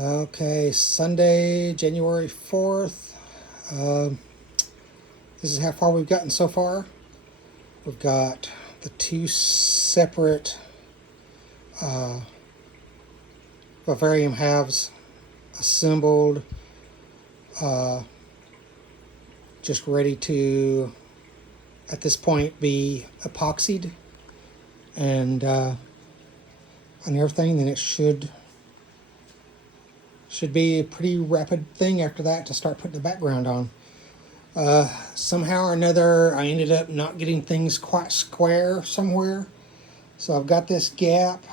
Okay, Sunday, January 4th. Um, this is how far we've gotten so far. We've got the two separate vivarium halves assembled, uh, just ready to, at this point, be epoxied and everything. Then it should be a pretty rapid thing after that to start putting the background on. Somehow or another, I ended up not getting things quite square somewhere. So I've got this gap.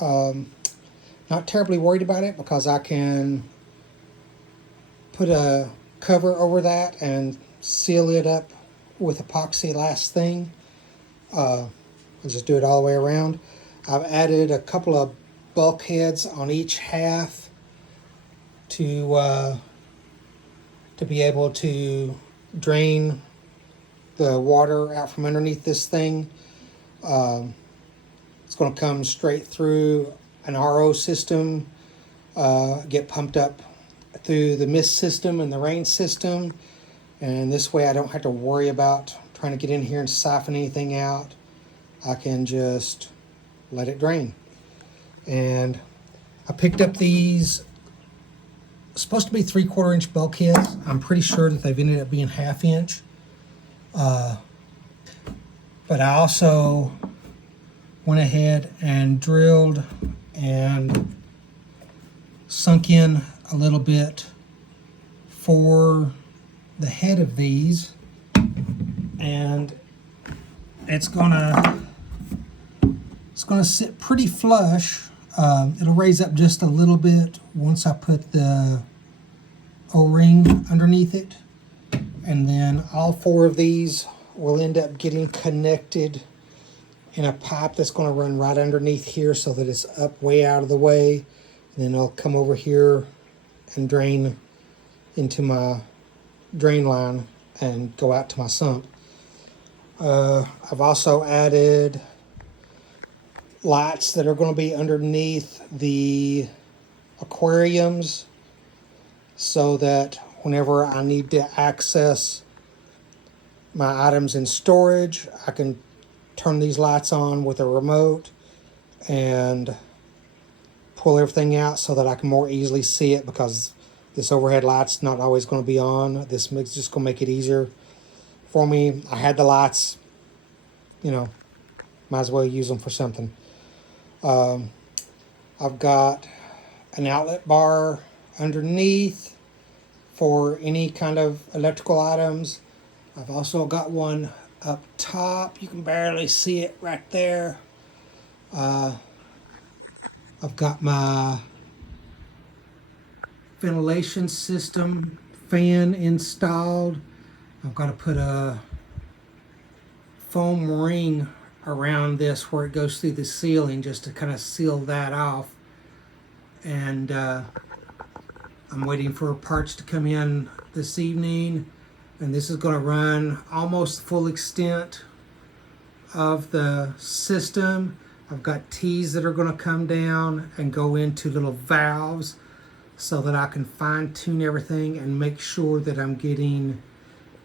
Not terribly worried about it because I can put a cover over that and seal it up with epoxy last thing. I'll just do it all the way around. I've added a couple of bulkheads on each half to be able to drain the water out from underneath this thing. It's going to come straight through an RO system, get pumped up through the mist system and the rain system, and this way I don't have to worry about trying to get in here and siphon anything out. I can just let it drain. And I picked up these supposed to be 3/4 inch bulkheads. I'm pretty sure that they've ended up being 1/2 inch. But I also went ahead and drilled and sunk in a little bit for the head of these, and it's gonna sit pretty flush. It'll raise up just a little bit once I put the O-ring underneath it, and then all 4 of these will end up getting connected in a pipe that's going to run right underneath here so that it's up way out of the way, and then I'll come over here and drain into my drain line and go out to my sump. I've also added lights that are going to be underneath the aquariums so that whenever I need to access my items in storage, I can turn these lights on with a remote and pull everything out so that I can more easily see it, because this overhead light's not always going to be on. This is just going to make it easier for me. I had the lights, might as well use them for something. I've got an outlet bar underneath for any kind of electrical items. I've also got one up top. You can barely see it right there. I've got my ventilation system fan installed. I've got to put a foam ring around this where it goes through the ceiling just to kind of seal that off. And I'm waiting for parts to come in this evening, and this is going to run almost full extent of the system. I've got T's that are going to come down and go into little valves so that I can fine tune everything and make sure that I'm getting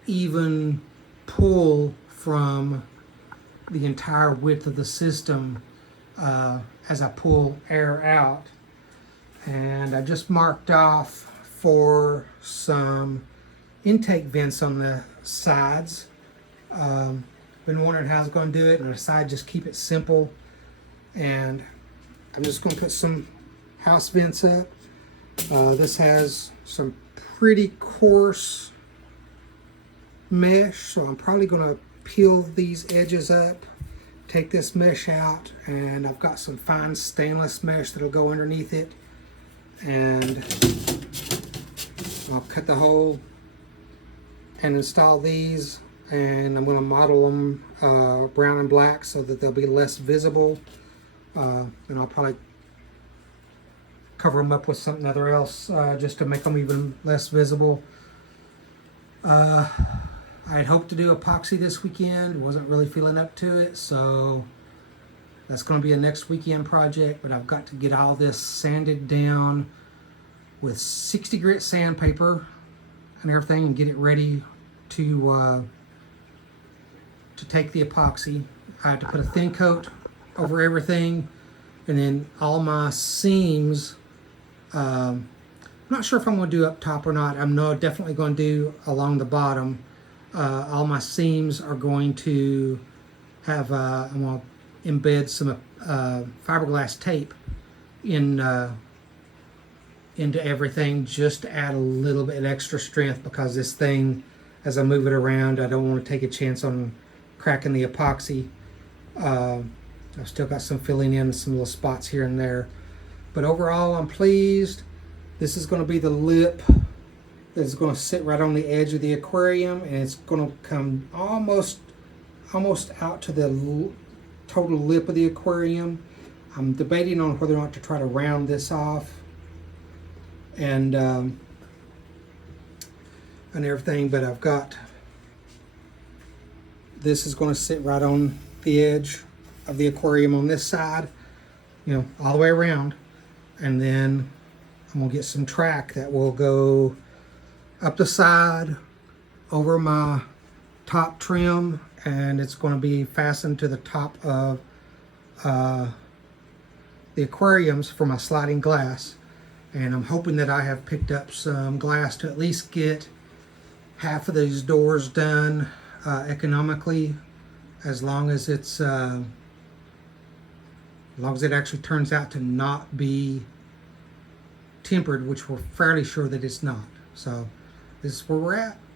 even pull from the entire width of the system as I pull air out. And I just marked off for some intake vents on the sides. Been wondering how I was going to do it, and I decided just keep it simple. And I'm just going to put some house vents up. This has some pretty coarse mesh, so I'm probably going to peel these edges up, take this mesh out, and I've got some fine stainless mesh that'll go underneath it, and I'll cut the hole and install these, and I'm going to model them brown and black so that they'll be less visible, and I'll probably cover them up with something other else just to make them even less visible. I had hoped to do epoxy this weekend, wasn't really feeling up to it, so that's going to be a next weekend project, but I've got to get all this sanded down, with 60 grit sandpaper and everything, and get it ready to take the epoxy. I have to put a thin coat over everything, and then all my seams, I'm not sure if I'm going to do up top or not. I'm definitely going to do along the bottom. All my seams are going to have, I'm going to embed some fiberglass tape into everything, just to add a little bit extra strength, because this thing, as I move it around, I don't want to take a chance on cracking the epoxy. I've still got some filling in some little spots here and there, but overall I'm pleased. This is going to be the lip that's going to sit right on the edge of the aquarium, and it's going to come almost out to the total lip of the aquarium. I'm debating on whether or not to try to round this off and everything, but I've got, this is going to sit right on the edge of the aquarium on this side, you know, all the way around, and then I'm going to get some track that will go up the side over my top trim, and it's going to be fastened to the top of the aquariums for my sliding glass. And I'm hoping that I have picked up some glass to at least get half of these doors done economically, as long as it's as long as it actually turns out to not be tempered, which we're fairly sure that it's not. So this is where we're at.